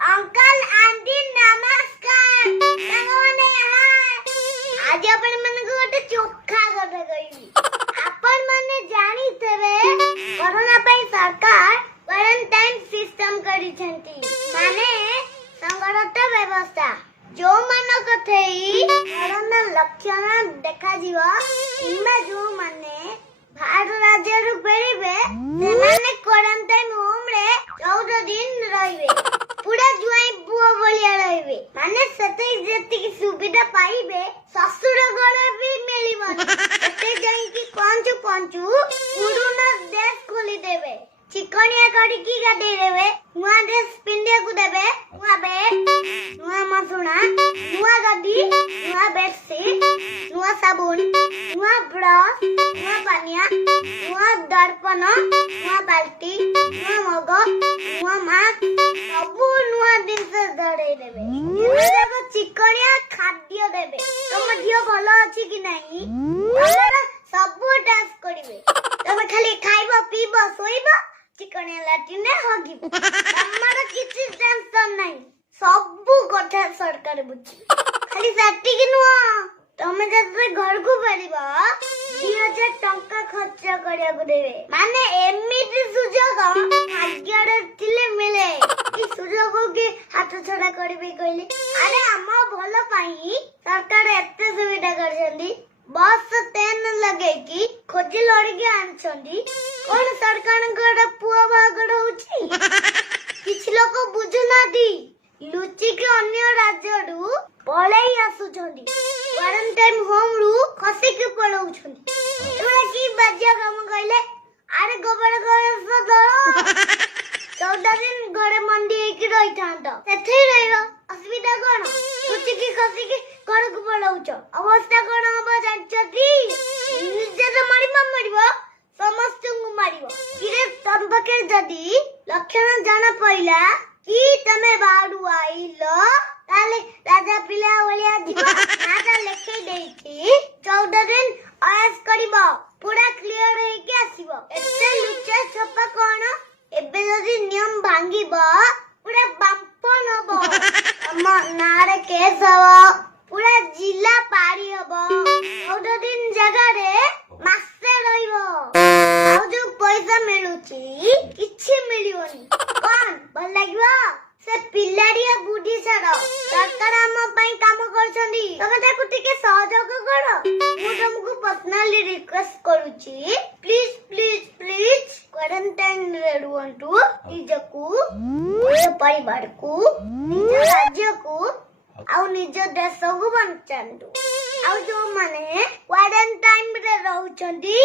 Uncle aunty नमस्कार साଙ୍ଗମାନେ आज आपण मनକୁ ଗୋଟେ ଚୋଖା କଥା କହିବି आपण ମାନେ ଜାଣିଥିବେ कोरोना ପାଇଁ सरकार क्वारंटाइन सिस्टम କରିଛନ୍ତି ମାନେ संगठित व्यवस्था जो मान कथेई कोरोना लक्षण देखा जीव किंबा जो माने बाहर राज्य रु फेरिबे से माने क्वारंटाइन होम रे 14 दिन रहिबे पूरा जुआई बुआ बोलिया रहिबे माने सते जेति की सुविधा पाइबे ससुर घर भी मिलिबन एते जाई की कोंचु पुरुना देश खोली देबे चिकनिया कड़ी की गाडी देबे नुआ ड्रेस पिंडिया को देबे नुआ बेड नुआ मसुना नुआ गाडी नुआ बेडशीट नुआ साबुन नुआ ब्रश नुआ पानिया नुआ दर्पण नुआ बाल्टी नुआ मग नुआ मास्क सबु नुआ दिन से दड़े देबे एबे चिकनिया खाद्य देबे तम धियो भलो अछि कि नाही हमरा सबु टास्क करिवे तमे खाली खाइबो पीबो सोइबो चिकनिया लाटिने होगिबो हमरा किछि टेंशन नाही सबु कथा सरकार बुझी खाली साटी कि नुआ तमे जते घर को परिबा 2000 टंका खर्च करिया को देबे माने एमिति सुजोग भाग्यरे थिले मिले ई सुजोग के हाथ छडा करबे कहले अरे हम भलो पाई सरकार एते सुविधा करछंदी बस तेन लगे की खोजी लड़के आनछंदी कोन सरकार गड पुआ बागड होची किछ लोक बुझुनादी लुची के अन्य राज्य रु पळेई आसुछंदी क्वारंटाइन होम रु खसी के पळौछंदी एबा की बाज्या काम कइले अरे गोबर घर दो 14 दिन घरे मंडी की रही थांतो सेथि रहइबो असुविधा कोन लुची की खसी के घर को पळौछ अवस्था कोन हबो जानछती निजे तो मारिबो समस्त को मारिबो किरे तंबके जदी लक्षण जाना पइला की तमे बाडू आइलो ताले राजा पिला ओलिया जीव नाटा लेखे देइथि 14 दिन आयस करिबो पूरा क्लियर हे के आसीबो एते लुचे छपा कोन एबे जदी नियम भांगीबो पूरा बांपन हबो हम नारे केस हबो पूरा जिला पारी हबो 14 दिन जगह रे मासे रहिबो आ जो पैसा मिलुची किछि मिलियोनी कोन भल लागिबो से पिल्लाडिया बुढी छाड़ सरकार हम पई काम करछंदी तमे ताकू टिके सहयोग करो मु तुमको पर्सनली रिक्वेस्ट करूची प्लीज प्लीज प्लीज क्वारंटाइन रे रुंटू निजकू निज परिवार को निज राज्य को आउ निज देश को बंचांदु आउ जो माने क्वारंटाइन रे रहउछंदी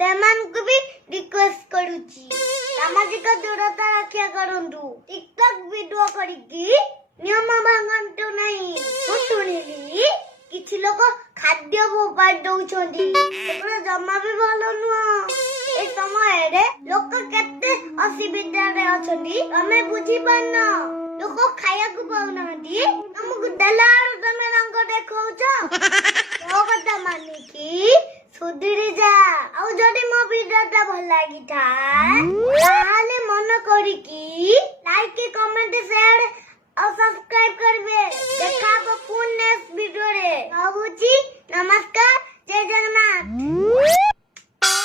सेमान को भी रिक्वेस्ट करूची सामाजिक दूरता रक्षा करंदु टिकटॉक वीडियो करिकी नियम भांगंतु नहीं मु सुनिली किछि लोक खाद्य बोपार दउछंदी एकर जम्मा भी भलो नुआ ए समय रे लोक केते असुविधा रे अछंदी हमें बुझी पाना लोक खाया को पाउनांदी हमकु दलार तमे रंग देखौछ ओ कथा मानी की सुधीरी जा आउ जदी मो वीडियोटा भल लागी था ताले मन करी की लाइक के कमेंट शेयर और सब्सक्राइब करबे देखा पुन नेक्स्ट वीडियो रे बाबूजी नमस्कार जय जगन्नाथ।